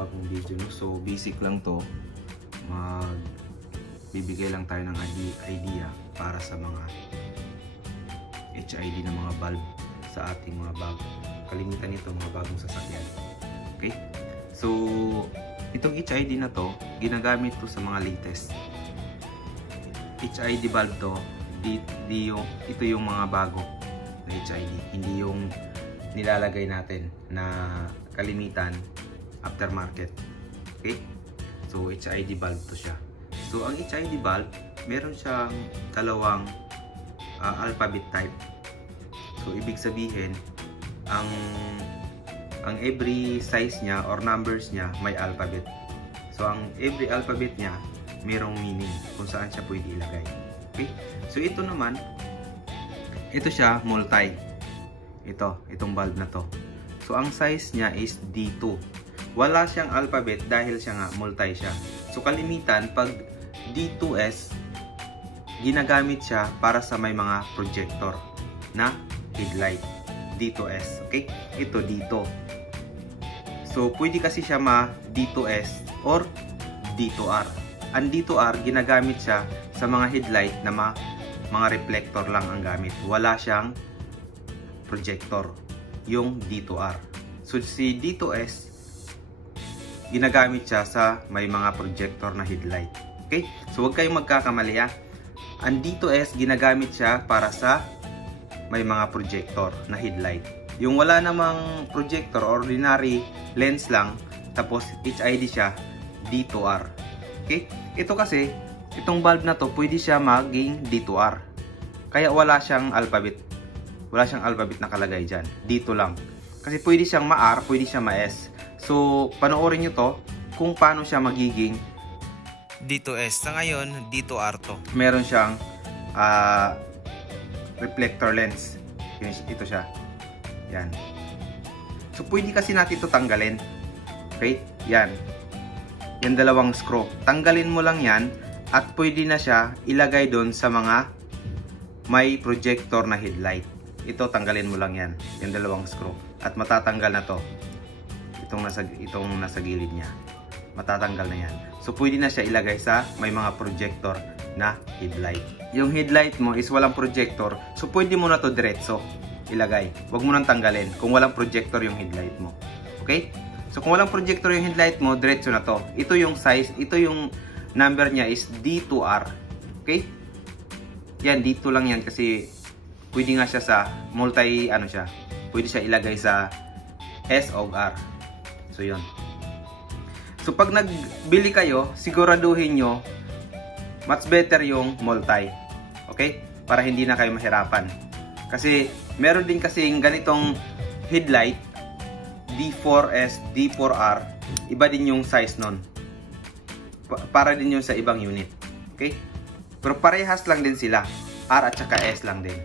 panibagong video, no? So basic lang to, magbibigay lang tayo ng idea para sa mga HID na mga valve sa ating mga kalimitan nito mga bagong sasakyan. Okay, so itong HID na to, ginagamit to sa mga latest HID valve to. Ito yung mga bago na HID, hindi yung nilalagay natin na kalimitan aftermarket. Okay, so HID valve to siya. So ang HID valve, meron siyang dalawang alphabet type. So ibig sabihin, ang every size niya or numbers niya may alphabet. So ang every alphabet niya mayroong meaning kung saan siya pwede ilagay. Okay, so ito naman, ito siya multi. Itong valve na to. So ang size niya is D2. Wala siyang alphabet dahil siya nga multi siya. So kalimitan pag D2S, ginagamit siya para sa may mga projector na headlight. D2S. Okay? Ito dito. So pwede kasi siya D2S or D2R. Ang D2R, ginagamit siya sa mga headlight na mga reflector lang ang gamit. Wala siyang projector, yung D2R. So si D2S, ginagamit siya sa may mga projector na headlight. Okay? So huwag kayong magkakamali ha. Ang D2S, ginagamit siya para sa may mga projector na headlight. Yung wala namang projector, ordinary lens lang, tapos HID siya, D2R. Okay? Ito kasi, itong valve na to, pwede siya maging D2R. Kaya wala siyang alphabet. Wala siyang alphabet na kalagay dyan. Dito lang. Kasi pwede siyang ma-R, pwede siyang ma-S. So, panoorin nyo to kung paano siya magiging D2S. Sa ngayon, D2R to. Meron siyang reflector lens. Ito siya. Yan. So, pwede kasi natin ito tanggalin. Okay? Yan. Yan dalawang screw. Tanggalin mo lang yan at pwede na siya ilagay doon sa mga may projector na headlight. Ito, tanggalin mo lang yan. Yung dalawang screw. At matatanggal na to. Itong nasa gilid niya. Matatanggal na yan. So, pwede na siya ilagay sa may mga projector na headlight. Yung headlight mo is walang projector. So, pwede mo na to diretso ilagay. Huwag mo nang tanggalin kung walang projector yung headlight mo. Okay? So, kung walang projector yung headlight mo, diretso na to. Ito yung size. Ito yung number niya is D2R. Okay? Yan, dito lang yan kasi pwede nga siya sa multi, siya. Pwede siya ilagay sa S o R. So, yun. So, pag nagbili kayo, siguraduhin nyo, much better yung multi. Okay? Para hindi na kayo mahirapan. Kasi, meron din kasing ganitong headlight, D4S, D4R. Iba din yung size nun. Para din yun sa ibang unit. Okay? Pero parehas lang din sila. R at saka S lang din.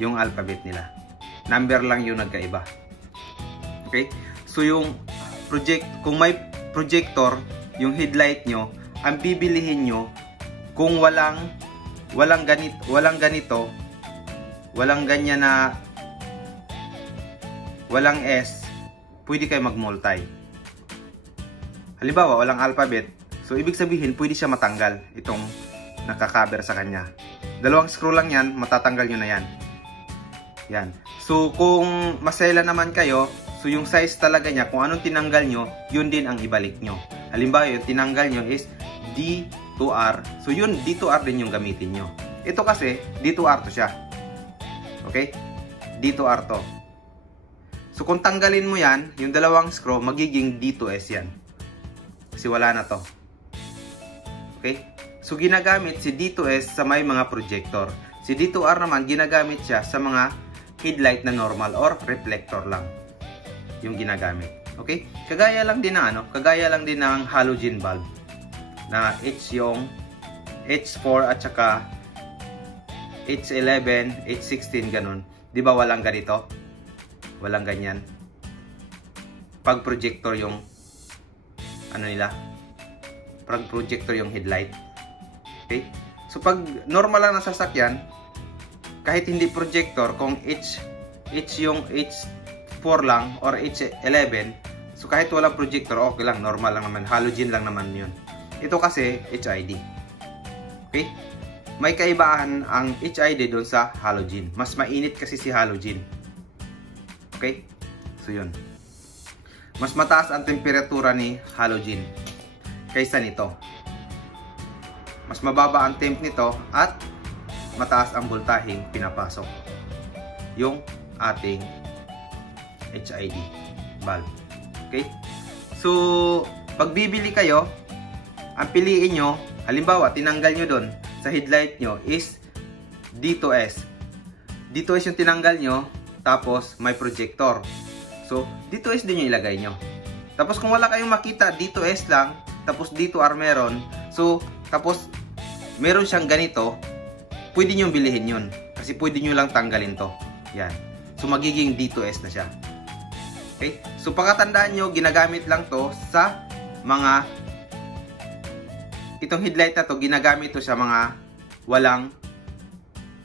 Yung alphabet nila. Number lang yung nagkaiba. Okay? So yung kung may projector, yung headlight nyo, ang bibilihin nyo, kung walang ganito, walang ganyan na, walang S, pwede kayo mag-multi. Halimbawa, walang alphabet. So, ibig sabihin, pwede siya matanggal. Itong nakaka-cover sa kanya. Dalawang screw lang yan, matatanggal nyo na yan. Yan. So, kung masela naman kayo, so yung size talaga niya, kung anong tinanggal nyo, yun din ang ibalik nyo. Halimbawa, yung tinanggal nyo is D2R. So, yun, D2R din yung gamitin nyo. Ito kasi, D2R to siya. Okay? D2R to. So, kung tanggalin mo yan, yung dalawang screw, magiging D2S yan. Kasi wala na to. Okay? So, ginagamit si D2S sa may mga projector. Si D2R naman, ginagamit siya sa mga headlight na normal or reflector lang. Yung ginagamit. Okay? Kagaya lang din ng halogen bulb. Na H yung H4 at saka H11, H16, ganun. Di ba walang ganito? Walang ganyan. Pag projector yung pag projector yung headlight. Okay? So pag normal lang na sasakyan, kahit hindi projector, kung H yung H4 lang or H11, So kahit walang projector, okay lang, normal lang naman, halogen lang naman yun. Ito kasi HID. Okay? May kaibahan ang HID doon sa halogen. Mas mainit kasi si halogen. Okay? So yun. Mas mataas ang temperatura ni halogen kaysa nito. Mas mababa ang temp nito at mataas ang voltaheng pinapasok yung ating HID bulb. Okay? So, pag bibili kayo, ang piliin nyo, halimbawa, tinanggal nyo doon sa headlight nyo is D2S. D2S yung tinanggal nyo, tapos may projector. So, D2S din yung ilagay nyo. Tapos kung wala kayong makita, D2S lang, tapos D2R meron, so, tapos meron siyang ganito, pwede nyo bilihin yun. Kasi pwede nyo lang tanggalin to. Yan. So, magiging D2S na siya. Okay? So, pagkatandaan nyo, ginagamit lang to sa mga, itong headlight na to, ginagamit to sa mga walang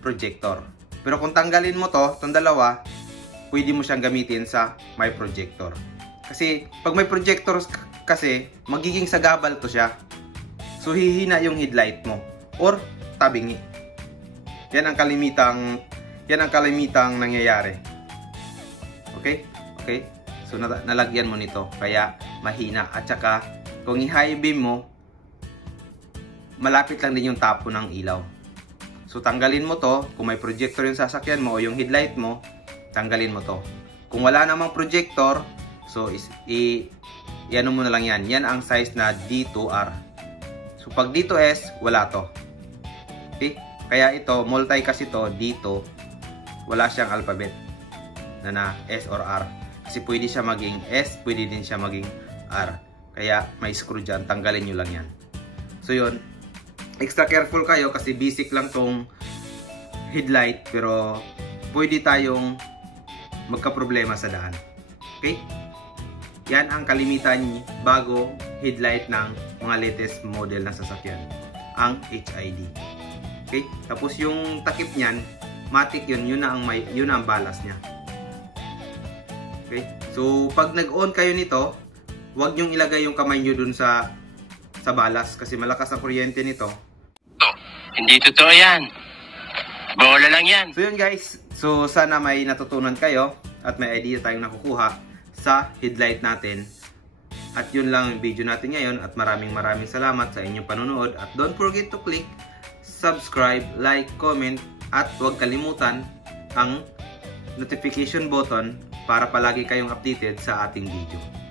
projector. Pero kung tanggalin mo to, itong dalawa, pwede mo siyang gamitin sa may projector. Kasi, pag may projector kasi, magiging sagabal to siya. So, hihina yung headlight mo. Or, tabingi. Yan ang kalimitang nangyayari. Okay? Okay? So, nalagyan mo nito. Kaya, mahina. At saka, kung i-high beam mo, malapit lang din yung tapo ng ilaw. So, tanggalin mo to. Kung may projector yung sasakyan mo o yung headlight mo, tanggalin mo to. Kung wala namang projector, so, i-ano mo na lang yan. Yan ang size na D2R. So, pag D2S, wala to. Okay? Kaya ito, multi kasi to, dito, wala siyang alphabet na S or R. Kasi pwede siya maging S, pwede din siya maging R. Kaya may screw dyan, tanggalin nyo lang yan. So yun, extra careful kayo kasi basic lang tong headlight, pero pwede tayong magka-problema sa daan. Okay? Yan ang kalimitan bago headlight ng mga latest model na sasakyan, ang HID. Okay? Tapos yung takip niyan, matic yun, yun na ang balas niya. Okay? So, pag nag-on kayo nito, huwag nyong ilagay yung kamay nyo dun sa balas kasi malakas ang kuryente nito. Hindi totoo yan. Bola lang yan. So, yun guys. So, sana may natutunan kayo at may idea tayong nakukuha sa headlight natin. At yun lang yung video natin ngayon at maraming salamat sa inyong panonood at don't forget to click subscribe, like, comment at huwag kalimutan ang notification button para palagi kayong updated sa ating video.